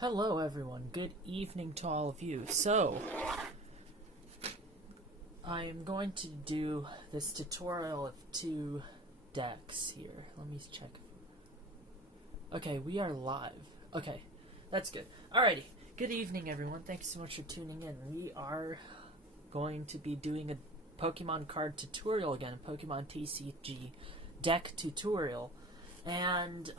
Hello everyone, good evening to all of you. So, I'm going to do this tutorial of two decks here. Let me check. Okay, we are live. Okay, that's good. Alrighty, good evening everyone, thanks so much for tuning in. We are going to be doing a Pokemon card tutorial again, a Pokemon TCG deck tutorial. And,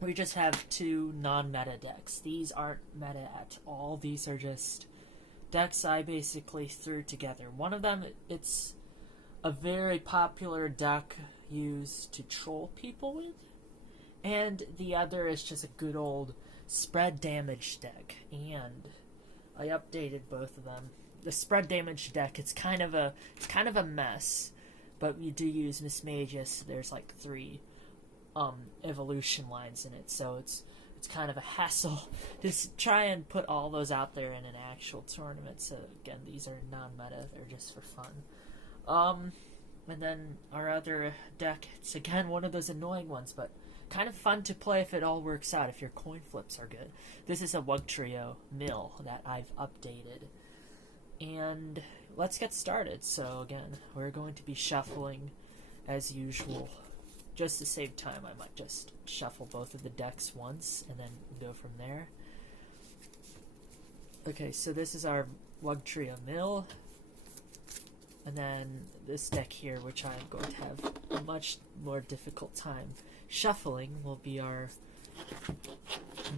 we just have two non-meta decks. These aren't meta at all. These are just decks I basically threw together. One of them, it's a very popular deck used to troll people with. And the other is just a good old spread damage deck. And I updated both of them. The spread damage deck, it's kind of a mess. But we do use Miss Magus. There's like three evolution lines in it, so it's kind of a hassle to try and put all those out there in an actual tournament. So again, these are non-meta, they're just for fun. And then our other deck, it's again one of those annoying ones, but kind of fun to play if it all works out, if your coin flips are good. This is a Wugtrio mill that I've updated. And let's get started. So again, we're going to be shuffling as usual. Just to save time, I might just shuffle both of the decks once and then go from there. Okay, so this is our Wugtrio mill. And then this deck here, which I'm going to have a much more difficult time shuffling, will be our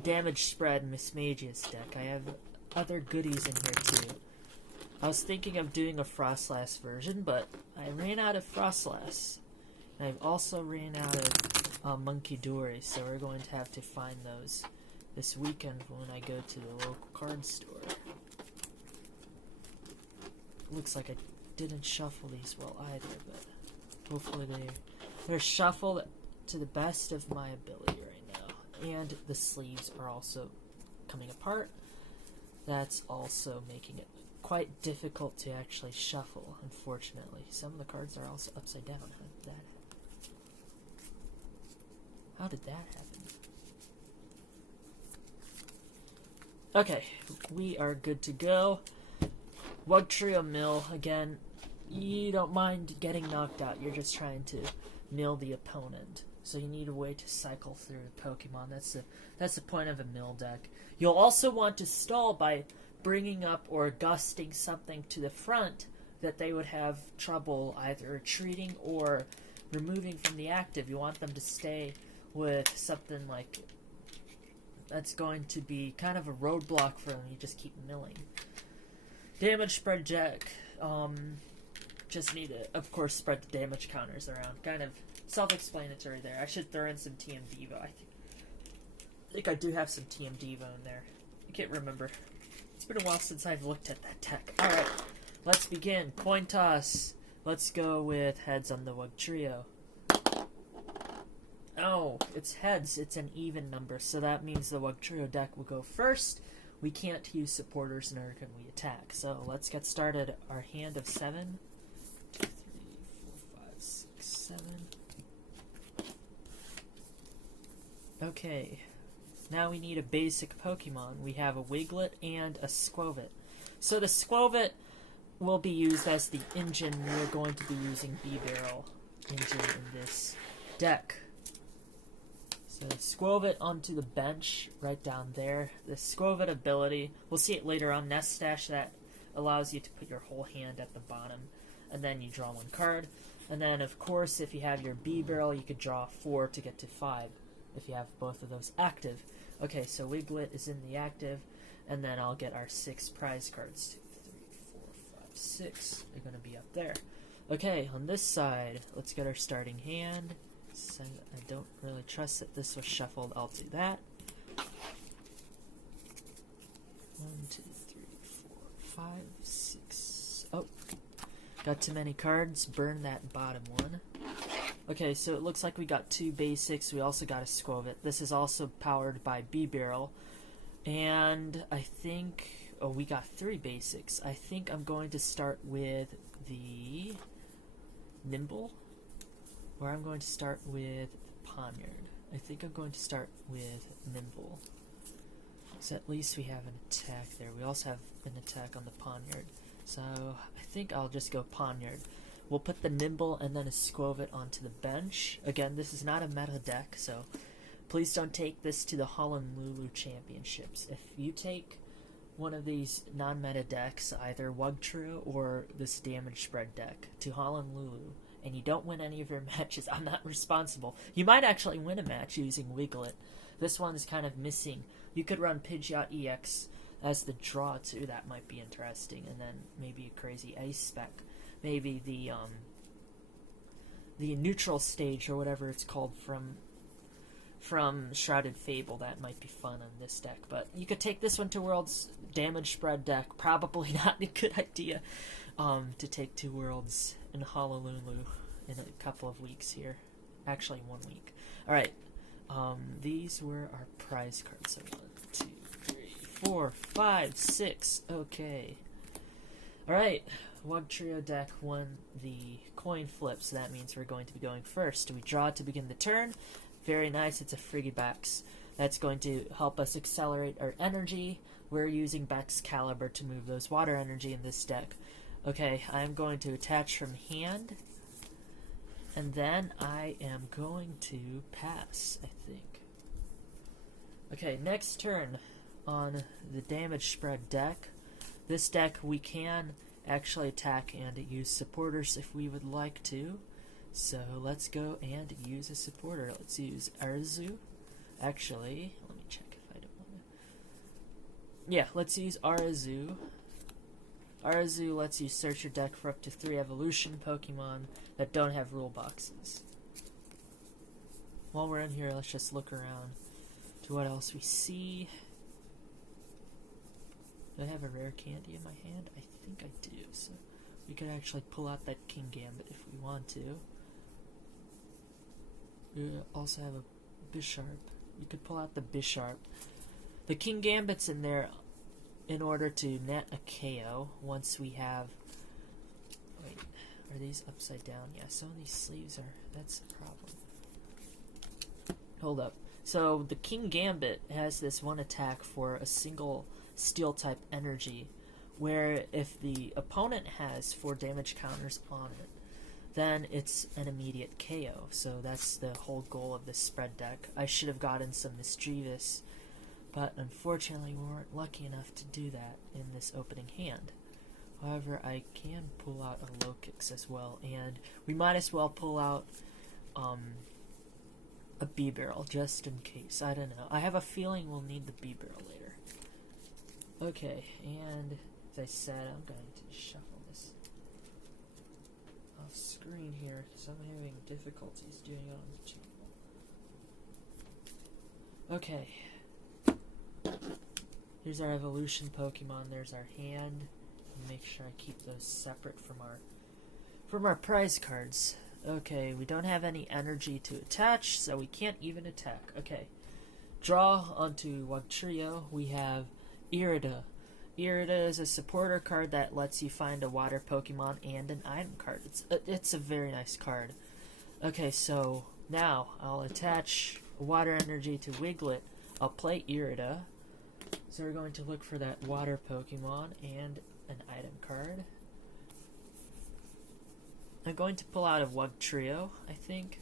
damage spread Miss Magus deck. I have other goodies in here too. I was thinking of doing a Frostlass version, but I ran out of Frostlass. I've also ran out of Monkey Dory, so we're going to have to find those this weekend when I go to the local card store. Looks like I didn't shuffle these well either, but hopefully they're shuffled to the best of my ability right now. And the sleeves are also coming apart. That's also making it quite difficult to actually shuffle, unfortunately. Some of the cards are also upside down. How did that happen? Okay, we are good to go. Wugtrio mill, again, you don't mind getting knocked out. You're just trying to mill the opponent. So you need a way to cycle through the Pokemon. That's the point of a mill deck. You'll also want to stall by bringing up or gusting something to the front that they would have trouble either retreating or removing from the active. You want them to stay with something like that's going to be kind of a roadblock for them. You just keep milling. Damage spread deck. Just need to, of course, spread the damage counters around. Kind of self-explanatory there. I should throw in some TM Devo. I think I do have some TM Devo in there. I can't remember. It's been a while since I've looked at that deck. Alright, let's begin. Coin toss. Let's go with heads on the Wugtrio. Oh, it's heads. It's an even number, so that means the Wugtrio deck will go first. We can't use supporters, nor can we attack. So let's get started. Our hand of 7. 2, 3, 4, 5, 6, 7. Okay. Now we need a basic Pokemon. We have a Wiglet and a Squovit. So the Squovit will be used as the engine. We're going to be using B-Barrel engine in this deck. So Squovit onto the bench right down there. The Squovit ability, we'll see it later on, Nest Stash, that allows you to put your whole hand at the bottom. And then you draw one card. And then, of course, if you have your B-Barrel, you could draw 4 to get to 5 if you have both of those active. Okay, so Wiglet is in the active. And then I'll get our 6 prize cards. 2, 3, 4, 5, 6. They're going to be up there. Okay, on this side, let's get our starting hand. So I don't really trust that this was shuffled. I'll do that. 1, 2, 3, 4, 5, 6. Oh, got too many cards. Burn that bottom one. Okay, so it looks like we got 2 basics. We also got a Squovit. This is also powered by B-Barrel. And I think... oh, we got 3 basics. I think I'm going to start with the Nimble. Or I'm going to start with Poniard. I think I'm going to start with Nimble. So at least we have an attack there. We also have an attack on the Poniard. So I think I'll just go Poniard. We'll put the Nimble and then a Squovit onto the bench. Again, this is not a meta deck, so please don't take this to the Honolulu Championships. If you take one of these non-meta decks, either Wugtrio or this damage spread deck, to Honolulu, and you don't win any of your matches, I'm not responsible. You might actually win a match using Wiglet. This one is kind of missing. You could run Pidgeot EX as the draw too. That might be interesting. And then maybe a crazy ice spec. Maybe the neutral stage or whatever it's called from Shrouded Fable. That might be fun on this deck. But you could take this one to Worlds damage spread deck. Probably not a good idea to take to Worlds in Honolulu in a couple of weeks here. Actually, 1 week. All right. These were our prize cards. So 1, 2, 3, 4, 5, 6. Okay. Alright. Wugtrio deck won the coin flip, so that means we're going to be going first. We draw to begin the turn. Very nice. It's a Frigibax. That's going to help us accelerate our energy. We're using Baxcalibur to move those water energy in this deck. Okay, I'm going to attach from hand. And then I am going to pass, I think. Okay, next turn on the damage spread deck. This deck we can actually attack and use supporters if we would like to. So let's go and use a supporter. Let's use Arzu. Actually, let me check if I don't want to. Yeah, let's use Arzu. Arzu lets you search your deck for up to 3 evolution Pokemon that don't have rule boxes. While we're in here, let's just look around to what else we see. Do I have a rare candy in my hand? I think I do, so we could actually pull out that King Gambit if we want to. We also have a Bisharp. You could pull out the Bisharp. The King Gambit's in there in order to net a KO once we have... Wait, are these upside down? Yeah, some of these sleeves are... That's a problem. Hold up. So the King Gambit has this one attack for a single Steel-type energy, where if the opponent has 4 damage counters on it, then it's an immediate KO. So that's the whole goal of this spread deck. I should have gotten some Mischievous, but unfortunately we weren't lucky enough to do that in this opening hand. However, I can pull out a Lokix as well, and we might as well pull out a B-Barrel just in case. I don't know. I have a feeling we'll need the B-Barrel later. Okay, and as I said, I'm going to shuffle this off screen here because I'm having difficulties doing it on the channel. Okay. Here's our evolution Pokemon. There's our hand. Make sure I keep those separate from our prize cards. Okay, we don't have any energy to attach, so we can't even attack. Okay. Draw onto Wugtrio. We have Irida. Irida is a supporter card that lets you find a water Pokemon and an item card. It's a very nice card. Okay, so now I'll attach water energy to Wiglet. I'll play Irida. So we're going to look for that water Pokemon and an item card. I'm going to pull out a Wugtrio, I think.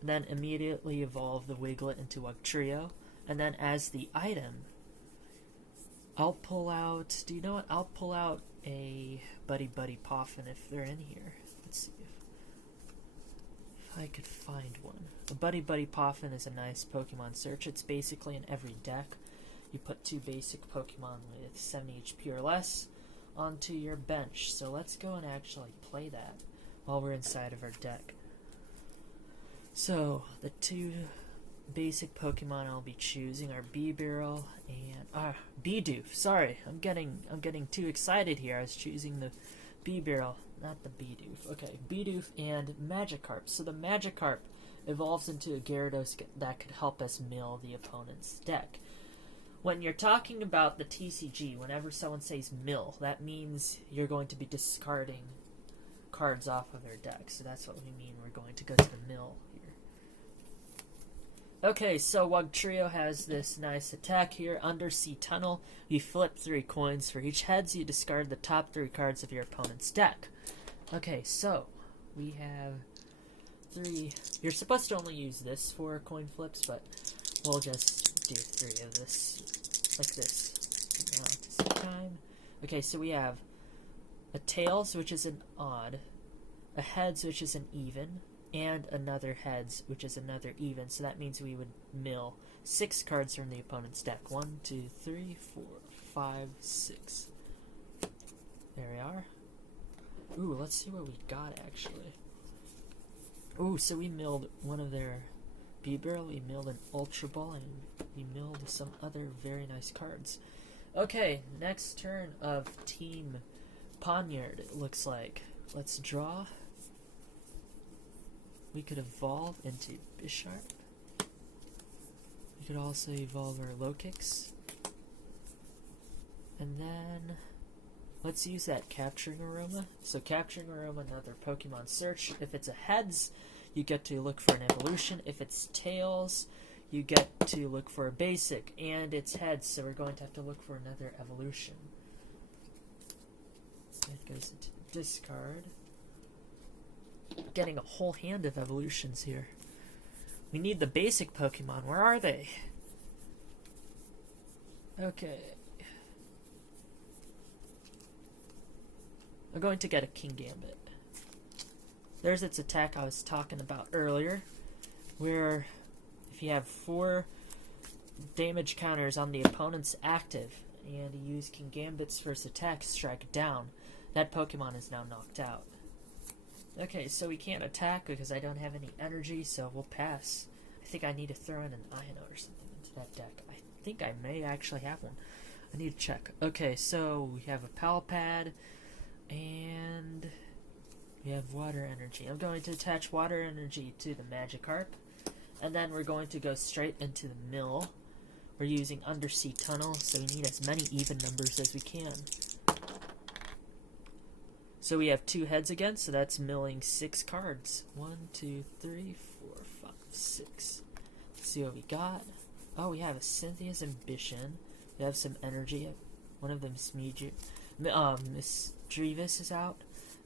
And then immediately evolve the Wiglet into Wugtrio. And then as the item, I'll pull out... Do you know what? I'll pull out a Buddy Poffin if they're in here. Let's see if I could find one. A Buddy Poffin is a nice Pokemon search. It's basically in every deck. You put 2 basic Pokemon with 70 HP or less onto your bench. So let's go and actually play that while we're inside of our deck. So the 2 basic Pokemon I'll be choosing are B-Barrel and Bidoof. Sorry, I'm getting too excited here. I was choosing the B-Barrel, not the Bidoof. Okay, Bidoof and Magikarp. So the Magikarp evolves into a Gyarados that could help us mill the opponent's deck. When you're talking about the TCG, whenever someone says mill, that means you're going to be discarding cards off of their deck. So that's what we mean. We're going to go to the mill here. Okay, so Wugtrio has this nice attack here. Undersea Tunnel. You flip 3 coins. For each heads, you discard the top 3 cards of your opponent's deck. Okay, so we have 3. You're supposed to only use this for coin flips, but we'll just do 3 of this, like this. Time. Okay, so we have a tails, which is an odd, a heads, which is an even, and another heads, which is another even. So that means we would mill 6 cards from the opponent's deck. 1, 2, 3, 4, 5, 6. There we are. Ooh, let's see what we got, actually. Ooh, so we milled one of their B-Barrel, we milled an Ultra Ball, and we milled some other very nice cards. Okay, next turn of Team Poniard, it looks like. Let's draw. We could evolve into Bisharp. We could also evolve our Lokix. And then let's use that Capturing Aroma. So Capturing Aroma, another Pokemon search. If it's a heads, you get to look for an evolution. If it's tails, you get to look for a basic. And it's heads, so we're going to have to look for another evolution. It goes into discard. Getting a whole hand of evolutions here. We need the basic Pokemon. Where are they? Okay. I'm going to get a Kingambit. There's its attack I was talking about earlier, where if you have 4 damage counters on the opponent's active, and you use Kingambit's first attack, strike down, that Pokemon is now knocked out. Okay, so we can't attack because I don't have any energy, so we'll pass. I think I need to throw in an Iono or something into that deck. I think I may actually have one. I need to check. Okay, so we have a Palpad, and we have Water Energy. I'm going to attach Water Energy to the Magikarp, and then we're going to go straight into the mill. We're using Undersea Tunnel, so we need as many even numbers as we can. So we have 2 heads again, so that's milling 6 cards. 1, 2, 3, 4, 5, 6. Let's see what we got. Oh, we have a Cynthia's Ambition. We have some energy. One of them is Miss Drevis is out.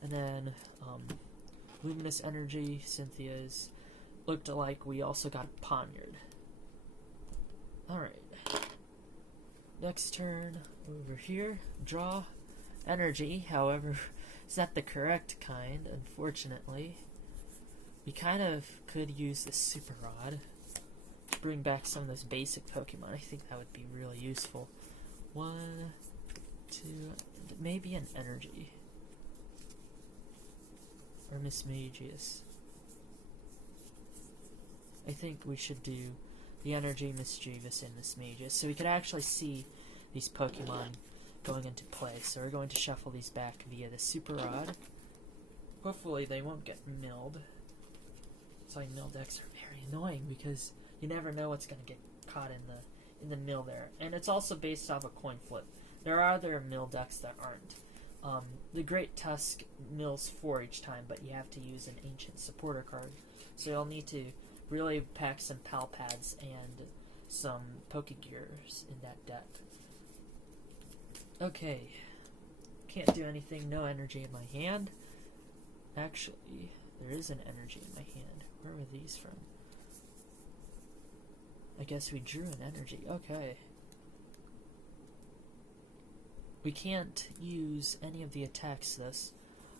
And then Luminous Energy, Cynthia's. Looked like we also got a Poniard. Alright. Next turn, over here. Draw. Energy, however, it's not the correct kind, unfortunately. We kind of could use the Super Rod to bring back some of those basic Pokemon. I think that would be really useful. 1, 2, maybe an Energy. Or Mismagius. I think we should do the Energy, Mischievous, and Mismagius, so we could actually see these Pokemon going into play. So we're going to shuffle these back via the Super Rod. Hopefully they won't get milled. So mill decks are very annoying because you never know what's going to get caught in the mill there. And it's also based off a coin flip. There are other mill decks that aren't. The Great Tusk mills 4 each time, but you have to use an Ancient Supporter card. So you'll need to really pack some Palpads and some Pokegears in that deck. Okay, can't do anything, no energy in my hand. Actually, there is an energy in my hand. Where were these from? I guess we drew an energy, okay. We can't use any of the attacks this.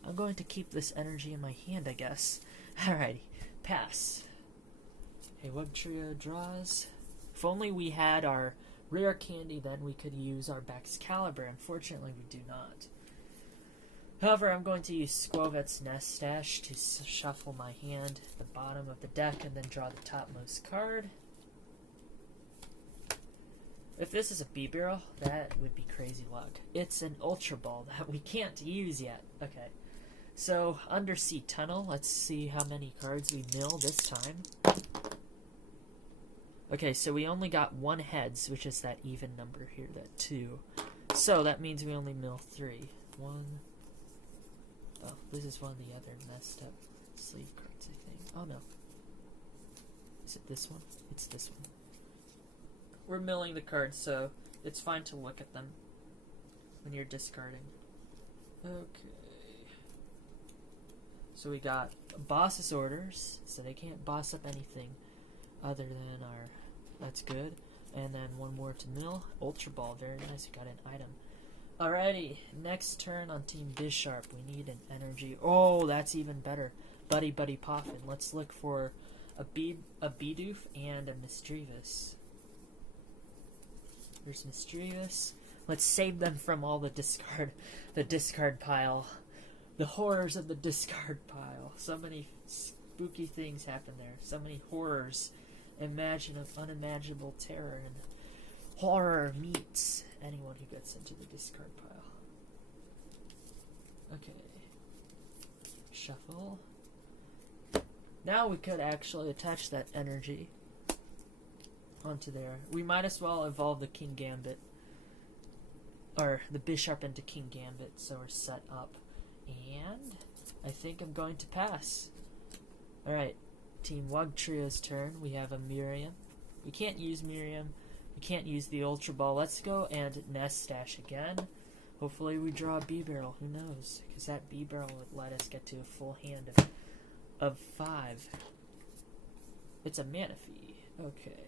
I'm going to keep this energy in my hand, I guess. Alrighty, pass. Hey, Wugtrio draws. If only we had our rare candy, then we could use our Baxcalibur. Unfortunately, we do not. However, I'm going to use Squovet's Nest Stash to shuffle my hand at the bottom of the deck and then draw the topmost card. If this is a B-Barrel, that would be crazy luck. It's an Ultra Ball that we can't use yet. Okay, so Undersea Tunnel. Let's see how many cards we mill this time. Okay, so we only got 1 heads, which is that even number here, that 2. So that means we only mill 3. 1. Oh, this is one of the other messed up sleeve cards, I think. Oh no. Is it this one? It's this one. We're milling the cards, so it's fine to look at them when you're discarding. Okay. So we got boss's orders, so they can't boss up anything other than our... That's good. And then one more to mill. Ultra Ball, very nice. We got an item. Alrighty, next turn on Team Bisharp. We need an energy. Oh, that's even better. Buddy Buddy Poffin. Let's look for a Bidoof and a Misdreavus. There's Misdreavus. Let's save them from all the discard pile. The horrors of the discard pile. So many spooky things happen there. So many horrors. Imagine of unimaginable terror, and horror meets anyone who gets into the discard pile. Okay. Shuffle. Now we could actually attach that energy onto there. We might as well evolve the King Gambit, or the Bisharp into King Gambit, so we're set up. And I think I'm going to pass. Alright, Team Wugtrio's turn. We have a Miriam. We can't use Miriam. We can't use the Ultra Ball. Let's go and Nest Stash again. Hopefully we draw a B-Barrel. Who knows? Because that B-Barrel would let us get to a full hand of 5. It's a Manaphy. Okay.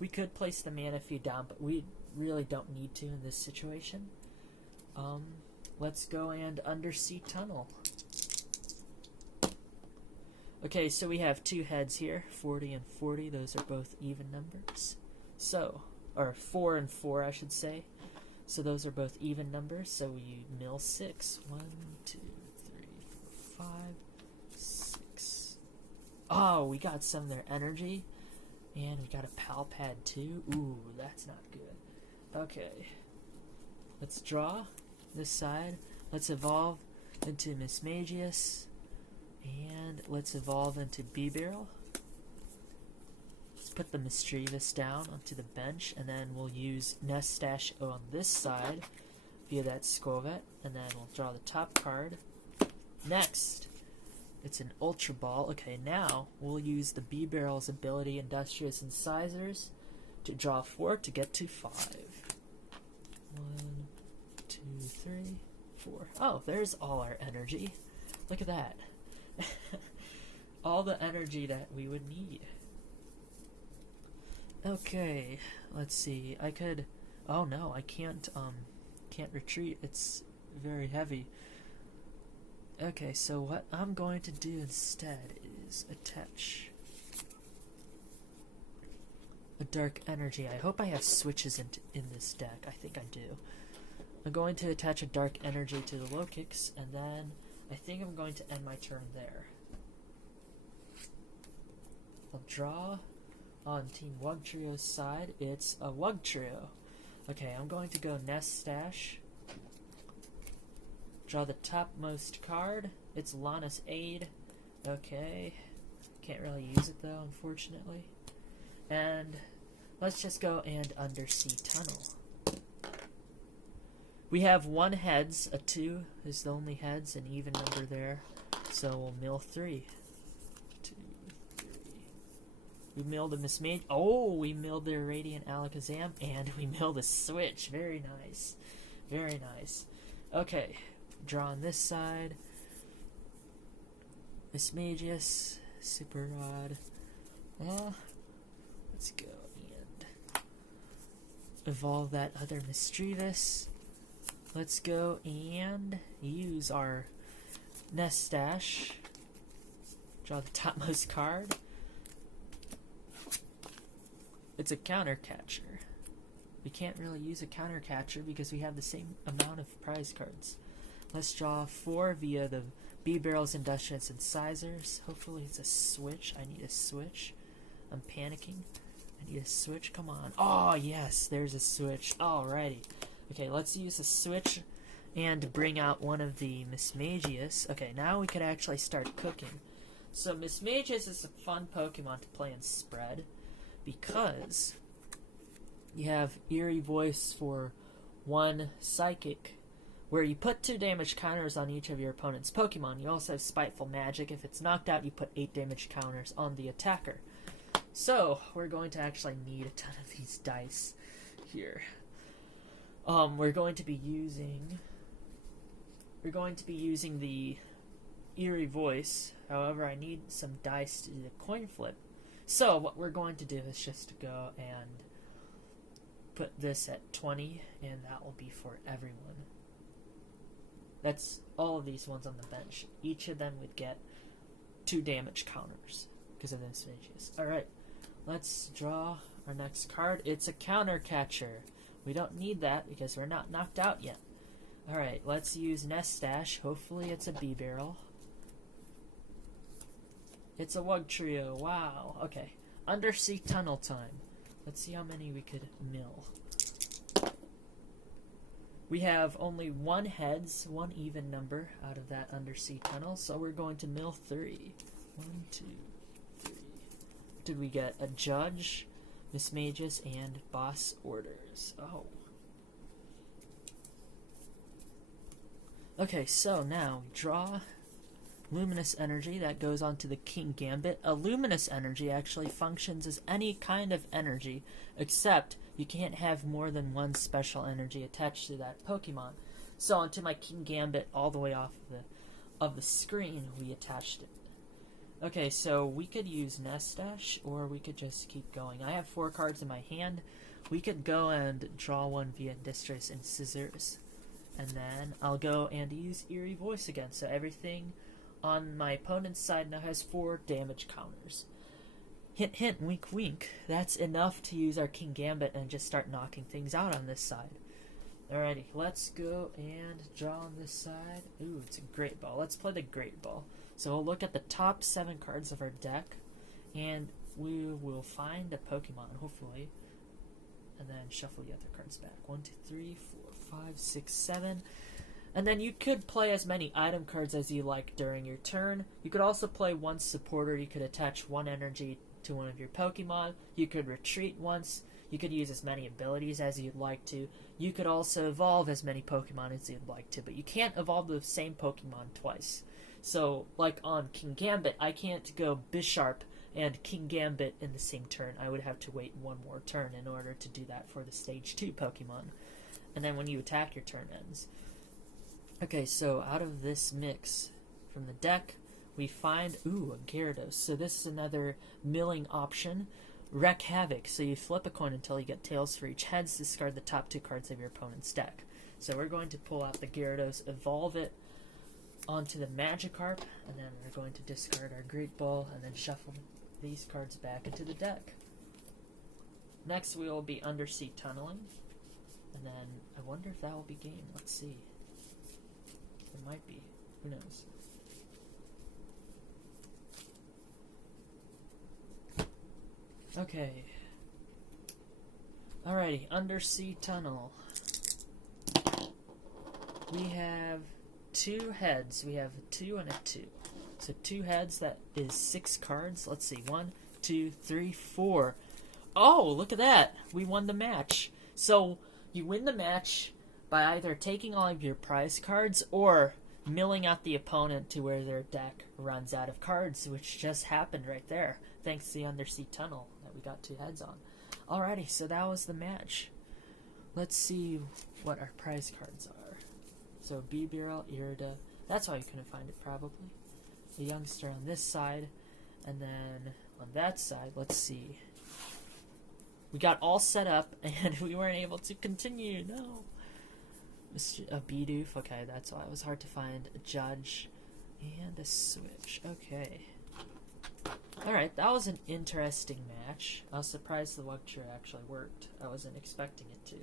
We could place the Manaphy down, but we really don't need to in this situation. Let's go and Undersea Tunnel. Okay, so we have 2 heads here, 40 and 40. Those are both even numbers. So, or 4 and 4, I should say. So those are both even numbers. So we mill 6. 1, 2, 3, 4, 5, 6. Oh, we got some of their energy. And we got a Pal Pad too. Ooh, that's not good. Okay. Let's draw this side. Let's evolve into Mismagius. And let's evolve into B-Barrel. Let's put the Misdreavus down onto the bench, and then we'll use Nest Stash on this side via that Scovet, and then we'll draw the top card. Next, it's an Ultra Ball. Okay, now we'll use the B-Barrel's ability, Industrious Incisors, to draw 4 to get to 5. 1, 2, 3, 4. Oh, there's all our energy. Look at that. All the energy that we would need. Okay, let's see. I could... Oh no, I can't retreat. It's very heavy. Okay, so what I'm going to do instead is attach a Dark Energy. I hope I have switches in this deck. I think I do. I'm going to attach a Dark Energy to the low kicks, and then I think I'm going to end my turn there. I'll draw on Team Wugtrio's side. It's a Wugtrio. Okay, I'm going to go Nest Stash. Draw the topmost card. It's Lana's Aid. Okay. Can't really use it though, unfortunately. And let's just go and Undersea Tunnel. We have 1 heads, a 2 is the only heads, an even number there. So we'll mill 3. 2, 3. We milled a Mismage. Oh, we milled the Radiant Alakazam, and we milled a Switch. Very nice. Very nice. Okay, draw on this side. Mismagius, Super Rod. Let's go and evolve that other Misdreavus. Let's go and use our Nest Stash. Draw the topmost card. It's a counter catcher. We can't really use a counter catcher because we have the same amount of prize cards. Let's draw 4 via the B-Barrel's Industrious Incisors. Hopefully it's a switch. I need a switch. I'm panicking. I need a switch. Come on. Oh, yes. There's a switch. Alrighty. Okay, let's use a switch and bring out one of the Mismagius. Okay, now we could actually start cooking. So Mismagius is a fun Pokemon to play in Spread because you have Eerie Voice for 1 Psychic, where you put 2 damage counters on each of your opponent's Pokemon. You also have Spiteful Magic. If it's knocked out, you put 8 damage counters on the attacker. So, we're going to actually need a ton of these dice here. We're going to be using the Eerie Voice. However, I need some dice to do the coin flip. So, what we're going to do is just go and put this at 20, and that will be for everyone. That's all of these ones on the bench. Each of them would get 2 damage counters because of this mages. Alright, let's draw our next card. It's a Counter Catcher. We don't need that because we're not knocked out yet. Alright, let's use Nest Dash. Hopefully it's a B-Barrel. It's a Wugtrio. Wow. Okay. Undersea Tunnel time. Let's see how many we could mill. We have only 1 heads, 1 even number out of that Undersea Tunnel, so we're going to mill 3. 1, 2, 3. Did we get a Judge, Miss Mages, and Boss Orders? Oh. Okay, so now we draw Luminous Energy. That goes on to the King Gambit. A Luminous Energy actually functions as any kind of energy, except you can't have more than 1 special energy attached to that Pokemon. So onto my King Gambit, all the way off of the screen, we attached it. Okay, so we could use Nest Dash, or we could just keep going. I have 4 cards in my hand. We could go and draw one via Distress and Scissors. And then I'll go and use Eerie Voice again. So everything on my opponent's side now has 4 damage counters. Hint, hint, wink, wink. That's enough to use our King Gambit and just start knocking things out on this side. Alrighty, let's go and draw on this side. Ooh, it's a Great Ball. Let's play the Great Ball. So we'll look at the top 7 cards of our deck, and we will find a Pokemon, hopefully, and then shuffle the other cards back. 1, 2, 3, 4, 5, 6, 7. And then you could play as many item cards as you like during your turn. You could also play 1 supporter. You could attach 1 energy to one of your Pokemon. You could retreat once. You could use as many abilities as you'd like to. You could also evolve as many Pokemon as you'd like to, but you can't evolve the same Pokemon twice. So, like on King Gambit, I can't go Bisharp and King Gambit in the same turn. I would have to wait 1 more turn in order to do that for the Stage 2 Pokemon. And then when you attack, your turn ends. Okay, so out of this mix from the deck, we find, ooh, a Gyarados. So this is another milling option. Wreak Havoc. So you flip a coin until you get tails for each heads. Discard the top 2 cards of your opponent's deck. So we're going to pull out the Gyarados, evolve it onto the Magikarp, and then we're going to discard our Great Ball and then shuffle these cards back into the deck. Next we will be Undersea Tunneling, and then I wonder if that will be game. Let's see. It might be. Who knows? Okay. Alrighty, Undersea Tunnel. We have 2 heads. We have a 2 and a 2. So 2 heads, that is 6 cards. Let's see. 1, 2, 3, 4. Oh, look at that. We won the match. So you win the match by either taking all of your prize cards or milling out the opponent to where their deck runs out of cards, which just happened right there, thanks to the Undersea Tunnel that we got 2 heads on. Alrighty, so that was the match. Let's see what our prize cards are. So B-Barrel, Irida, that's why you couldn't find it probably. The Youngster on this side, and then on that side, let's see. We got all set up, and we weren't able to continue, no. A Bidoof, okay, that's why it was hard to find. A Judge, and a Switch, okay. Alright, that was an interesting match. I was surprised the Wugtrio actually worked. I wasn't expecting it to.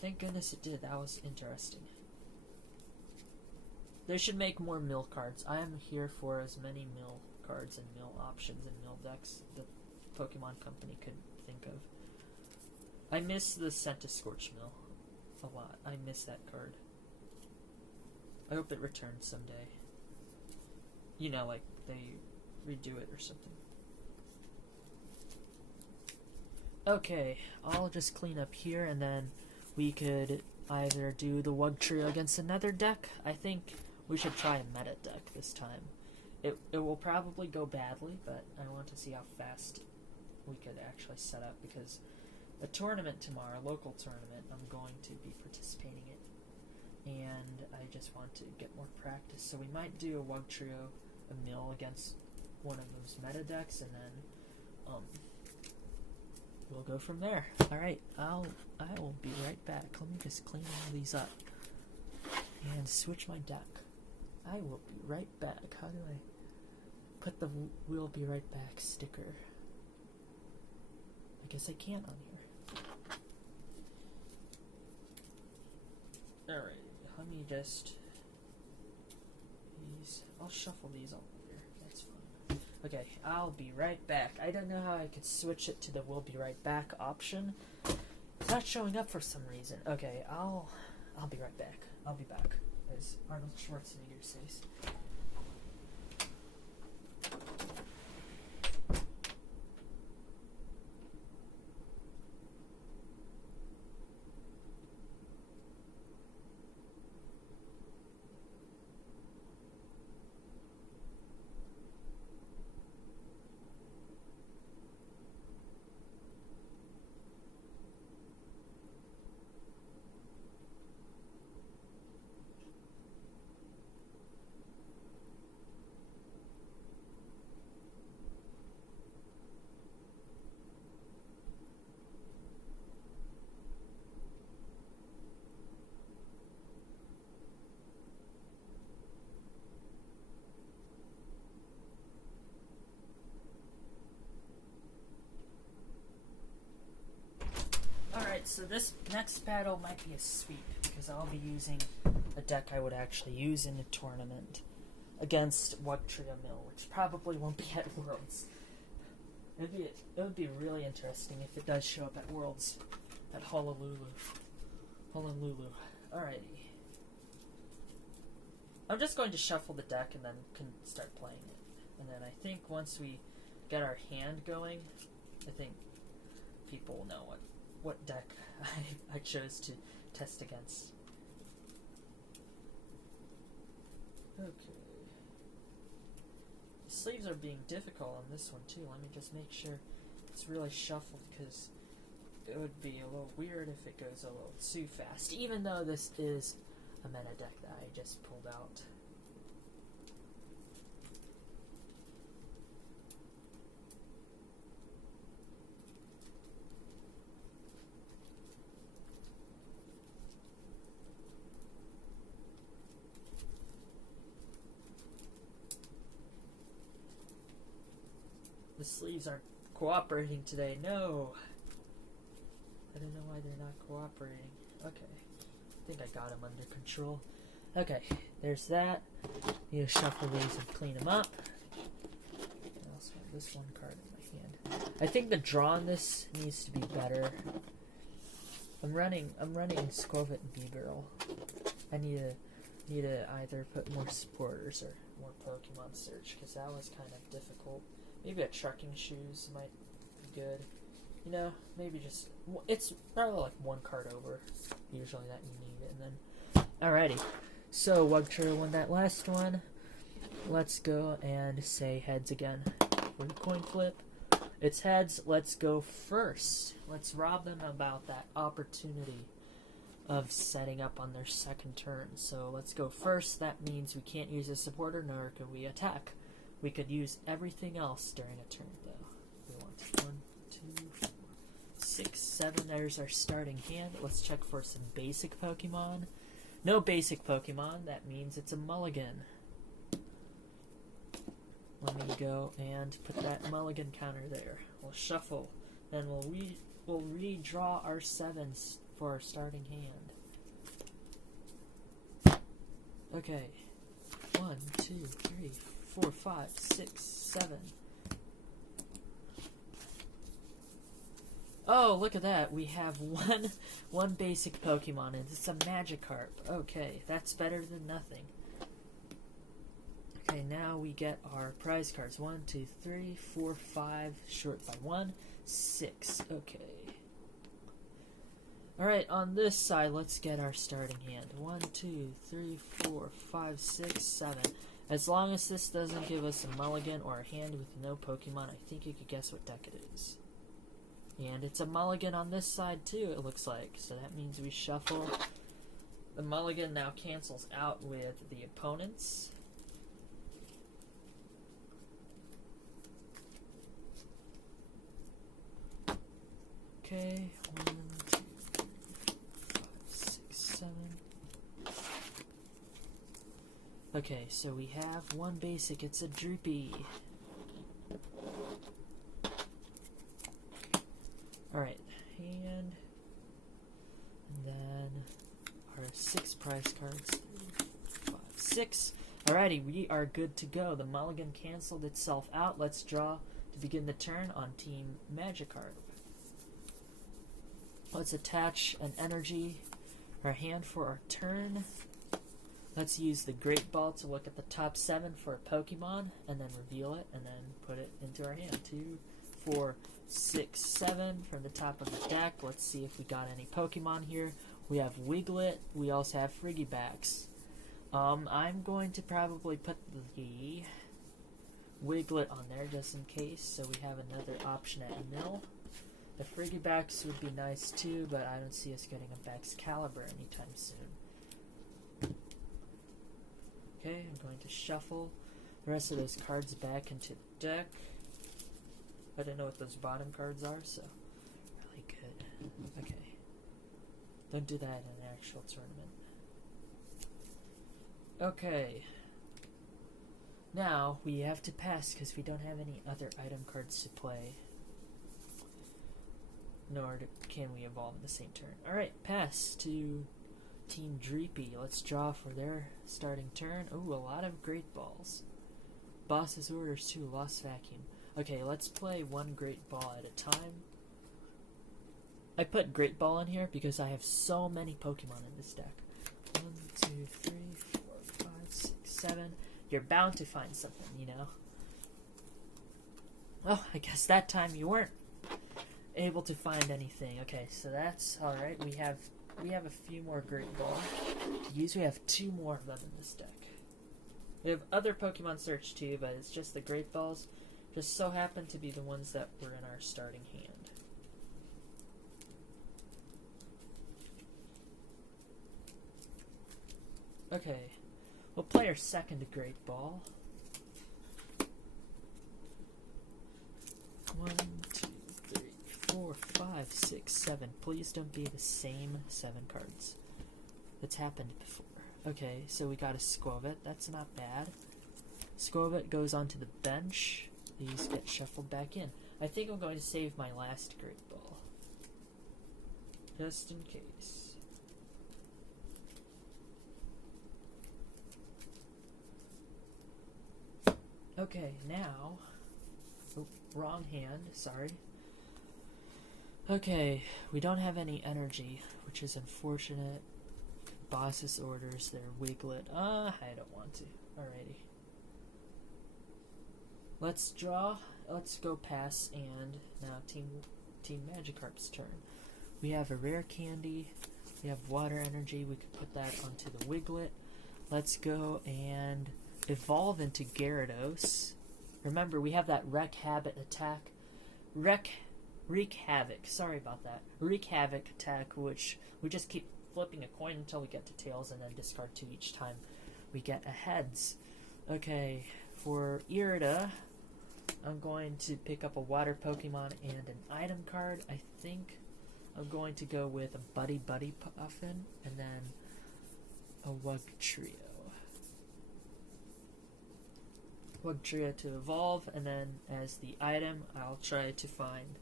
Thank goodness it did. That was interesting. They should make more mill cards. I am here for as many mill cards and mill options and mill decks that Pokemon Company could think of. I miss the Scentiscorch mill a lot. I miss that card. I hope it returns someday. You know, like they redo it or something. Okay, I'll just clean up here and then we could either do the Wugtrio against another deck. I think we should try a meta deck this time. It will probably go badly, but I want to see how fast we could actually set up, because a tournament tomorrow, a local tournament, I'm going to be participating in, and I just want to get more practice. So we might do a Wugtrio, a mill against one of those meta decks, and then we'll go from there. All right, I will be right back. Let me just clean all these up and switch my deck. I will be right back. How do I put the "We'll be right back" sticker? I guess I can't on here. Alright, let me just... I'll shuffle these all over. That's fine. Okay, I'll be right back. I don't know how I could switch it to the "We'll be right back" option. It's not showing up for some reason. Okay, I'll be right back. I'll be back, as Arnold Schwarzenegger says. Alright, so this next battle might be a sweep, because I'll be using a deck I would actually use in a tournament against Wugtrio Mill, which probably won't be at Worlds. It would be really interesting if it does show up at Worlds, at Honolulu. Alrighty. I'm just going to shuffle the deck and then can start playing it. And then I think once we get our hand going, I think people will know what deck I chose to test against. Okay. The sleeves are being difficult on this one too. Let me just make sure it's really shuffled, because it would be a little weird if it goes a little too fast, even though this is a meta deck that I just pulled out. The sleeves aren't cooperating today. No! I don't know why they're not cooperating. Okay. I think I got them under control. Okay, there's that. Need to shuffle these and clean them up. I also have this one card in my hand. I think the draw on this needs to be better. I'm running Squovit and B-Barrel. I need to either put more supporters or more Pokemon search, because that was kind of difficult. Maybe a Trucking Shoes might be good. You know, maybe just... It's probably like one card over, usually, that you need. And then... Alrighty. So, Wugtrio won that last one. Let's go and say heads again. For the coin flip. It's heads. Let's go first. Let's rob them about that opportunity of setting up on their second turn. So, let's go first. That means we can't use a supporter, nor can we attack. We could use everything else during a turn, though. We want 1, 2, 4, 6, 7. There's our starting hand. Let's check for some basic Pokemon. No basic Pokemon. That means it's a mulligan. Let me go and put that mulligan counter there. We'll shuffle. Then we'll redraw our 7s for our starting hand. Okay. 1, 2, 3, 4, 5, 6, 7. Oh, look at that. We have one basic Pokemon, and it's a Magikarp. Okay, that's better than nothing. Okay, now we get our prize cards. 1, 2, 3, 4, 5, short by 1, 6. Okay. Alright, on this side, let's get our starting hand. 1, 2, 3, 4, 5, 6, 7. As long as this doesn't give us a mulligan or a hand with no Pokemon, I think you could guess what deck it is. And it's a mulligan on this side too, it looks like. So that means we shuffle. The mulligan now cancels out with the opponents. Okay, 1, 2, 3, 4, 5, 6, 7. Okay, so we have one basic, it's a Droopy. Alright, hand. And then our 6 prize cards. 3, 4, 5, 6. Alrighty, we are good to go. The mulligan canceled itself out. Let's draw to begin the turn on Team Magikarp. Let's attach an energy, our hand for our turn. Let's use the Great Ball to look at the top 7 for a Pokemon, and then reveal it, and then put it into our hand. 2, 4, 6, 7 from the top of the deck. Let's see if we got any Pokemon here. We have Wiglet. We also have Frigibacks. I'm going to probably put the Wiglet on there just in case, so we have another option at mill. The Frigibacks would be nice too, but I don't see us getting a Baxcalibur anytime soon. Okay, I'm going to shuffle the rest of those cards back into the deck. I don't know what those bottom cards are, so really good. Okay. Don't do that in an actual tournament. Okay. Now, we have to pass because we don't have any other item cards to play. Nor can we evolve in the same turn. Alright, pass to Team Dreepy. Let's draw for their starting turn. Ooh, a lot of Great Balls. Boss's orders too, Lost Vacuum. Okay, let's play one Great Ball at a time. I put Great Ball in here because I have so many Pokemon in this deck. 1, 2, 3, 4, 5, 6, 7. You're bound to find something, you know. Oh, I guess that time you weren't able to find anything. Okay, so that's alright. We have a few more Great Balls to use. We have 2 more of them in this deck. We have other Pokemon Search too, but it's just the Great Balls just so happen to be the ones that were in our starting hand. Okay, we'll play our second Great Ball. 1, 2, 3, 4, 5, 6, 7. Please don't be the same 7 cards. That's happened before. Okay, so we got a Squovit. That's not bad. Squovit goes onto the bench. These get shuffled back in. I think I'm going to save my last Great Ball. Just in case. Okay, now... Oh, wrong hand, sorry. Okay, we don't have any energy, which is unfortunate. Boss's orders, their Wiglet. I don't want to. Alrighty. Let's draw. Let's go pass, and now Team Magikarp's turn. We have a rare candy. We have water energy. We could put that onto the Wiglet. Let's go and evolve into Gyarados. Remember, we have that Wreak Havoc attack. Wreak Havoc. Sorry about that. Wreak Havoc attack, which we just keep flipping a coin until we get to tails and then discard 2 each time we get a heads. Okay, for Irida, I'm going to pick up a water Pokemon and an item card. I think I'm going to go with a Buddy Puffin and then a Wugtrio. Wugtrio to evolve, and then as the item, I'll try to find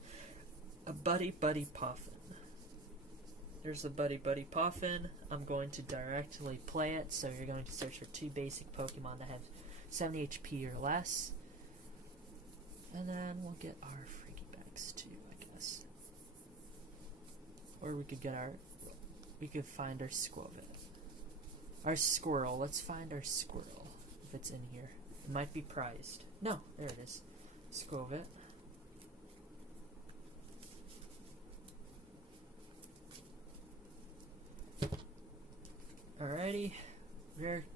a Buddy Puffin. There's a Buddy Puffin. I'm going to directly play it, so you're going to search for 2 basic Pokemon that have 70 HP or less. And then we'll get our Frigibacks too, I guess. Or we could find our Squovit. Our Squirrel. Let's find our Squirrel, if it's in here. It might be prized. No, there it is. Squovit.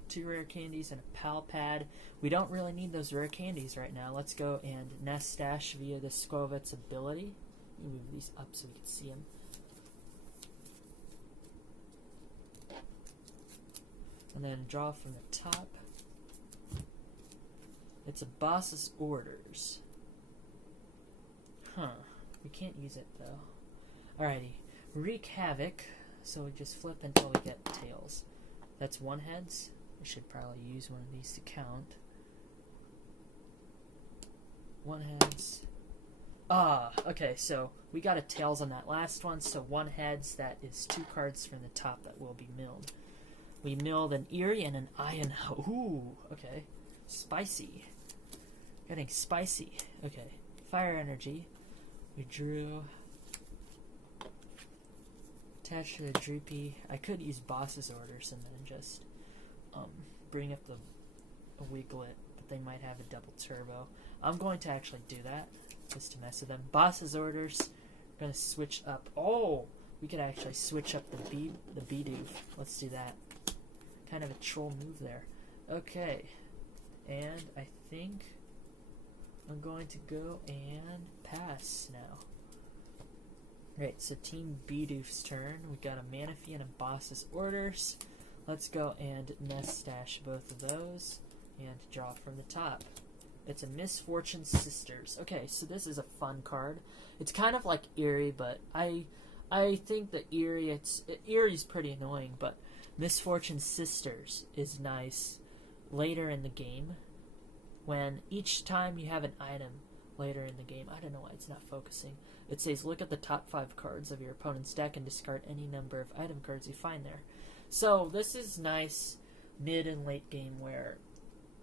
two rare candies, and a pal pad. We don't really need those rare candies right now. Let's go and nest stash via the Skwovet's ability. Let me move these up so we can see them. And then draw from the top. It's a boss's orders. Huh. We can't use it though. Alrighty. Wreak havoc. So we just flip until we get tails. That's one heads. We should probably use one of these to count. One heads. Ah, okay, so we got a tails on that last one, so one heads, that is 2 cards from the top that will be milled. We milled an Eerie and an Iron. Ooh, okay. Spicy. Getting spicy. Okay. Fire energy. We drew. Attached to the Droopy. I could use boss's orders and then just bring up a Wiglet, but they might have a double turbo. I'm going to actually do that just to mess with them. Boss's orders. We're going to switch up. Oh, we could actually switch up the Bidoof. Let's do that. Kind of a troll move there. Okay, and I think I'm going to go and pass now. Right, so Team Bidoof's turn. We got a Manaphy and a Boss's orders. Let's go and nest stash both of those and draw from the top. It's a Misfortune Sisters. Okay, so this is a fun card. It's kind of like Eerie, but I think that Eerie's pretty annoying, but Misfortune Sisters is nice later in the game. When each time you have an item later in the game, I don't know why it's not focusing. It says look at the top 5 cards of your opponent's deck and discard any number of item cards you find there. So this is nice mid and late game where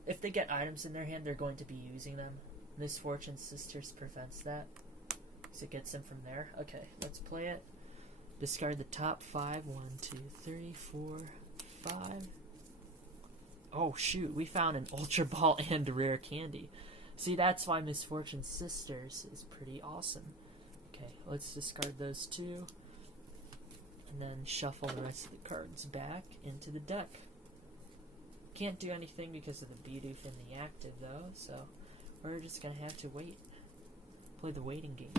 if they get items in their hand, they're going to be using them. Misfortune Sisters prevents that, so it gets them from there. Okay, let's play it. Discard the top 5. 1, 2, 3, 4, 5. Oh shoot, we found an Ultra Ball and a rare candy. See, that's why Misfortune Sisters is pretty awesome. Okay, let's discard those 2. And then shuffle the rest of the cards back into the deck. Can't do anything because of the Bidoof in the active though, so we're just gonna have to wait. Play the waiting game.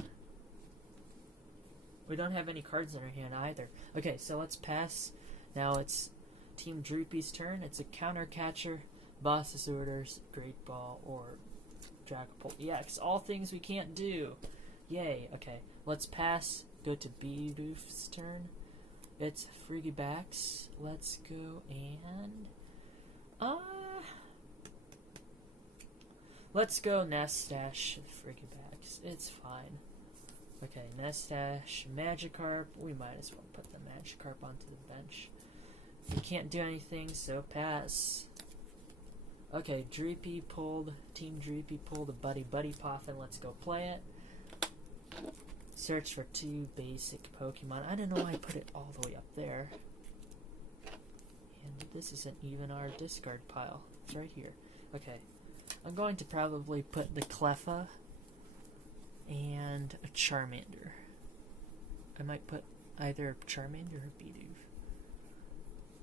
We don't have any cards in our hand either. Okay, so let's pass. Now it's Team Droopy's turn. It's a counter catcher, Boss's orders, Great Ball, or Dragapult EX. All things we can't do. Yay. Okay, let's pass. Go to Bidoof's turn. It's Frigibacks. Let's go and let's go Nest Stash Frigibacks. It's fine. Okay, Nest Stash, Magikarp. We might as well put the Magikarp onto the bench. We can't do anything, so pass. Okay, Team Droopy pulled a Buddy Poffin. Let's go play it. Search for 2 basic Pokemon. I don't know why I put it all the way up there. And this isn't even our discard pile. It's right here. Okay, I'm going to probably put the Cleffa and a Charmander. I might put either a Charmander or a Bidoof.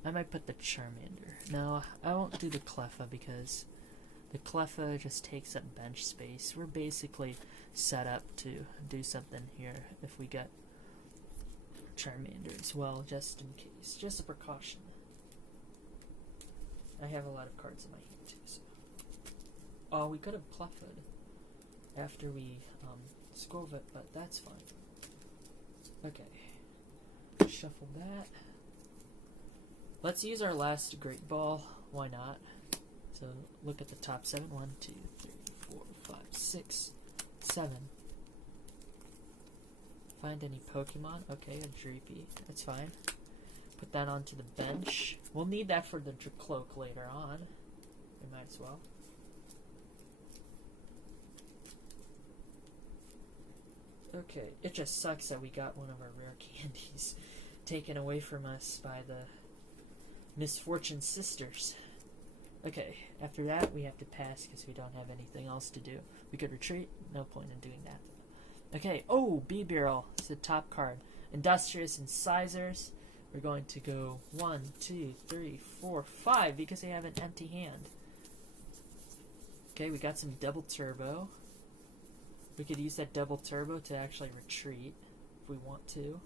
I might put the Charmander. No, I won't do the Cleffa because the Cleffa just takes up bench space. We're basically set up to do something here if we get Charmander as well, just in case. Just a precaution. I have a lot of cards in my hand too, so. Oh, we could have Cleffa'd after we Skwovet, but that's fine. Okay. Shuffle that. Let's use our last Great Ball. Why not? So look at the top 7. 1, 2, 3, 4, 5, 6, 7. Find any Pokemon. Okay, a Droopy. That's fine. Put that onto the bench. We'll need that for the Cloak later on. We might as well. Okay, it just sucks that we got one of our rare candies taken away from us by the Misfortune Sisters. Okay, after that we have to pass because we don't have anything else to do. We could retreat. No point in doing that. Okay, oh, B-Barrel is the top card. Industrious Incisors. we're going to go 1, 2, 3, 4, 5 because they have an empty hand. Okay, we got some double turbo. We could use that double turbo to actually retreat if we want to.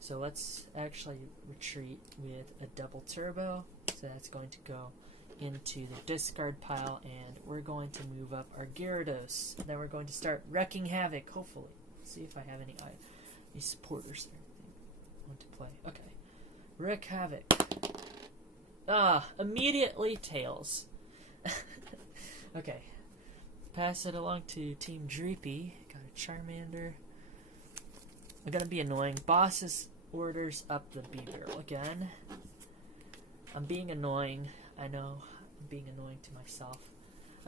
So let's actually retreat with a double turbo. So that's going to go into the discard pile, and we're going to move up our Gyarados. Then we're going to start wrecking havoc, hopefully. Let's see if I have any supporters or anything I want to play. Okay. Wreck havoc. Immediately tails. Okay. Pass it along to Team Dreepy. Got a Charmander. I'm gonna be annoying. Boss's orders up the B-barrel again. I'm being annoying. I know I'm being annoying to myself.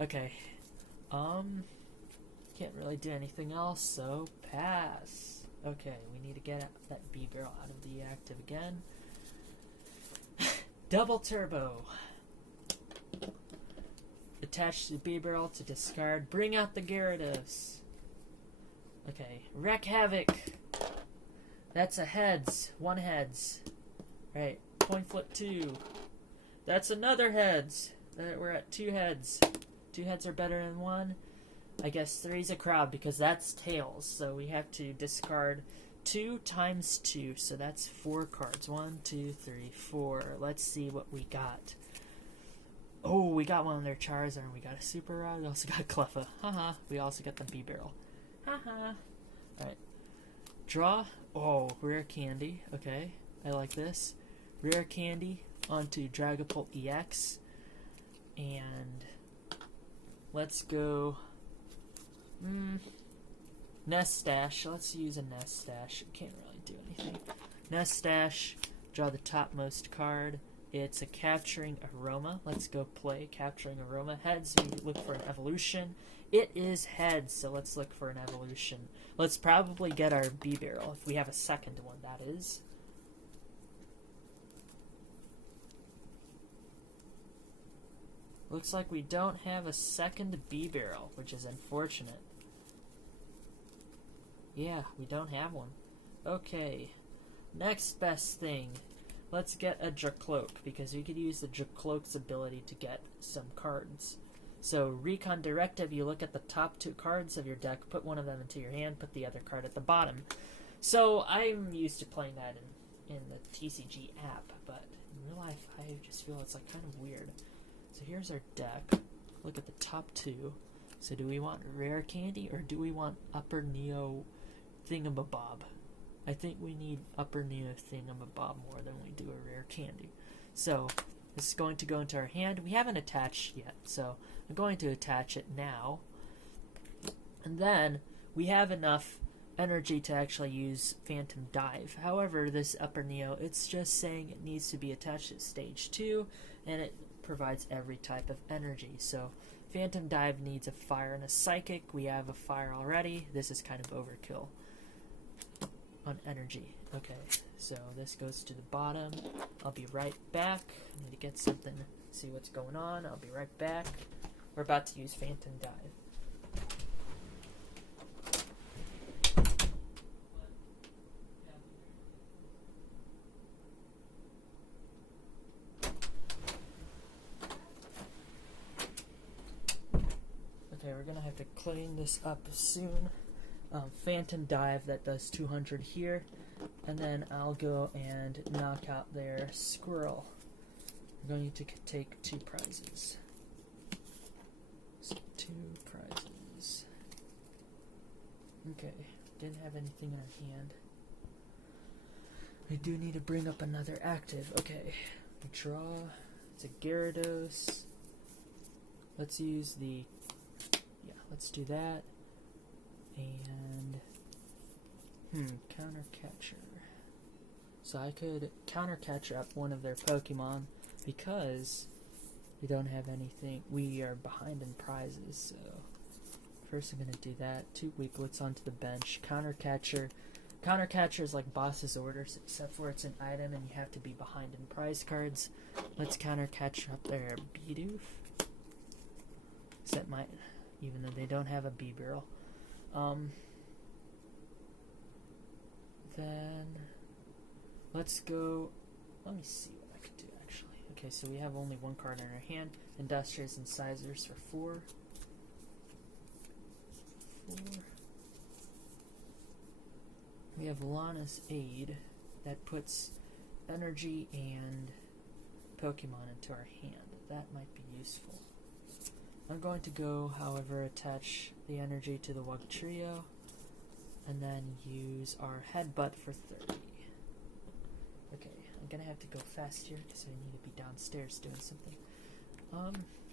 Okay. Can't really do anything else, so pass. Okay, we need to get that B-barrel out of the active again. Double turbo. Attach the B-barrel to discard. Bring out the Gyarados. Okay, wreck havoc. That's a heads. 1 heads. Right, coin flip 2. That's another heads. We're at 2 heads. 2 heads are better than 1. I guess 3's a crowd because that's tails. So we have to discard 2 times 2. So that's 4 cards. 1, 2, 3, 4. Let's see what we got. Oh, we got one of their Charizard. We got a Super Rod. We also got Cleffa. Haha. We also got the B-barrel. Haha. Alright. Draw. Oh, rare candy. Okay. I like this. Rare candy onto Dragapult EX. And let's go Nest Stash. Let's use a Nest Stash. Can't really do anything. Nest Stash. Draw the topmost card. It's a Capturing Aroma. Let's go play Capturing Aroma. Heads, we look for an evolution. It is heads, so let's look for an evolution. Let's probably get our B-barrel, if we have a second one, that is. Looks like we don't have a second B-barrel, which is unfortunate. Yeah, we don't have one. Okay, next best thing. Let's get a Dracloak, because we could use the Dracloak's ability to get some cards. So, Recon Directive, you look at the top 2 cards of your deck, put one of them into your hand, put the other card at the bottom. So, I'm used to playing that in the TCG app, but in real life, I just feel it's like kind of weird. So here's our deck. Look at the top 2. So do we want rare candy, or do we want Upper Neo Thingamabob? I think we need Upper Neo Thingamabob more than we do a rare candy. So this is going to go into our hand. We haven't attached yet, so I'm going to attach it now. And then we have enough energy to actually use Phantom Dive. However, this Upper Neo, it's just saying it needs to be attached at stage 2, and it provides every type of energy. So Phantom Dive needs a fire and a psychic. We have a fire already. This is kind of overkill on energy. Okay, so this goes to the bottom. I'll be right back. I need to get something, see what's going on. I'll be right back. We're about to use Phantom Dive. Okay, we're gonna have to clean this up soon. Phantom Dive, that does 200 here, and then I'll go and knock out their Squirrel. I'm going to take 2 prizes. So 2 prizes. Okay, didn't have anything in our hand. We do need to bring up another active. Okay, draw. It's a Gyarados. Let's use the... yeah, let's do that. And counter catcher. So I could counter catcher up one of their Pokemon because we don't have anything. We are behind in prizes, so first I'm gonna do that. 2 weaklets onto the bench. Counter catcher. Counter catcher is like boss's orders, except for it's an item and you have to be behind in prize cards. Let's counter catcher up their Bidoof. Except even though they don't have a B-barrel. Then let's go. Let me see what I could do actually. Okay, so we have only one card in our hand. Industrious Incisors for 4. 4. We have Lana's Aid that puts energy and Pokemon into our hand. That might be useful. I'm going to go, however, attach the energy to the Wugtrio and then use our Headbutt for 30. Okay, I'm gonna have to go fast here because I need to be downstairs doing something.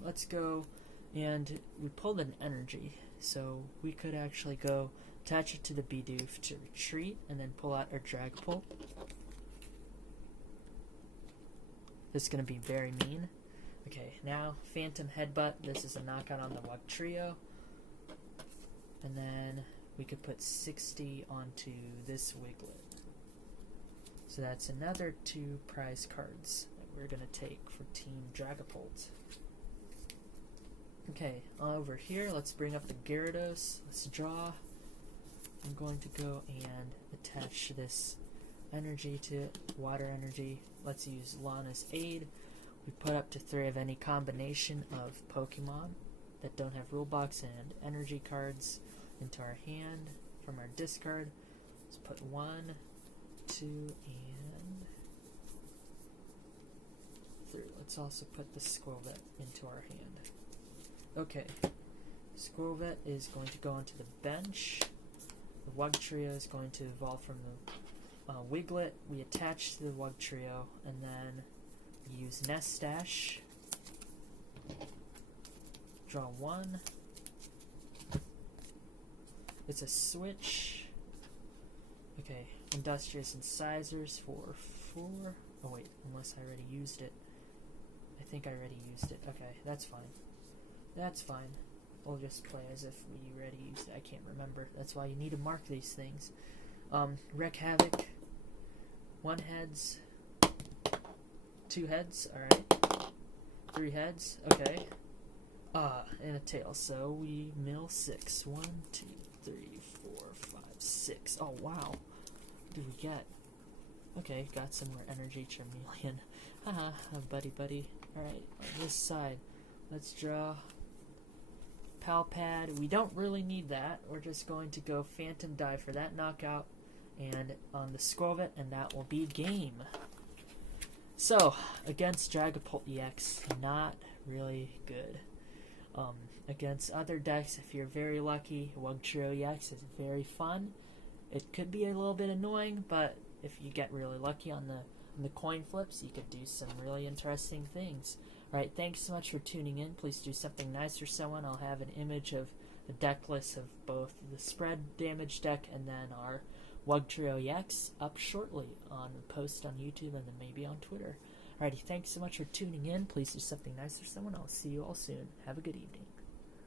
Let's go, and we pulled an energy, so we could actually go attach it to the Bidoof to retreat and then pull out our Dragapult. This is going to be very mean. Okay, now Phantom Headbutt. This is a knockout on the Wugtrio. And then we could put 60 onto this Wiglet. So that's another 2 prize cards that we're going to take for Team Dragapult. Okay, over here, let's bring up the Gyarados. Let's draw. I'm going to go and attach this energy to it, water energy. Let's use Lana's Aid. We put up to 3 of any combination of Pokemon that don't have rule box and energy cards into our hand from our discard. Let's put 1, 2, and 3. Let's also put the Squirrelvet into our hand. Okay, Squirrelvet is going to go onto the bench. The Wugtrio is going to evolve from the Wiglet. We attach to the Wugtrio and then use Nestash. Draw 1. It's a switch. Okay, Industrious Incisors for 4. Oh wait, unless I already used it. I think I already used it. Okay, that's fine. That's fine. We'll just play as if we already used it. I can't remember. That's why you need to mark these things. Wreck Havoc. 1 heads. 2 heads. Alright. 3 heads. Okay. And a tail. So we mill 6. 1, 2, 3, 4, 5, 6. Oh, wow. What did we get? Okay, got some more energy. Charmeleon. Haha, buddy. Alright, on this side, let's draw Palpad. We don't really need that. We're just going to go Phantom Dive for that knockout and on the Squirrelvet, and that will be game. So, against Dragapult EX, not really good. Against other decks, if you're very lucky, Wugtrio EX is very fun. It could be a little bit annoying, but if you get really lucky on the coin flips, you could do some really interesting things. Alright, thanks so much for tuning in. Please do something nice for someone. I'll have an image of the deck list of both the spread damage deck and then our Wugtrio EX up shortly on a post on YouTube and then maybe on Twitter. Alrighty, thanks so much for tuning in. Please do something nice for someone. I'll see you all soon. Have a good evening.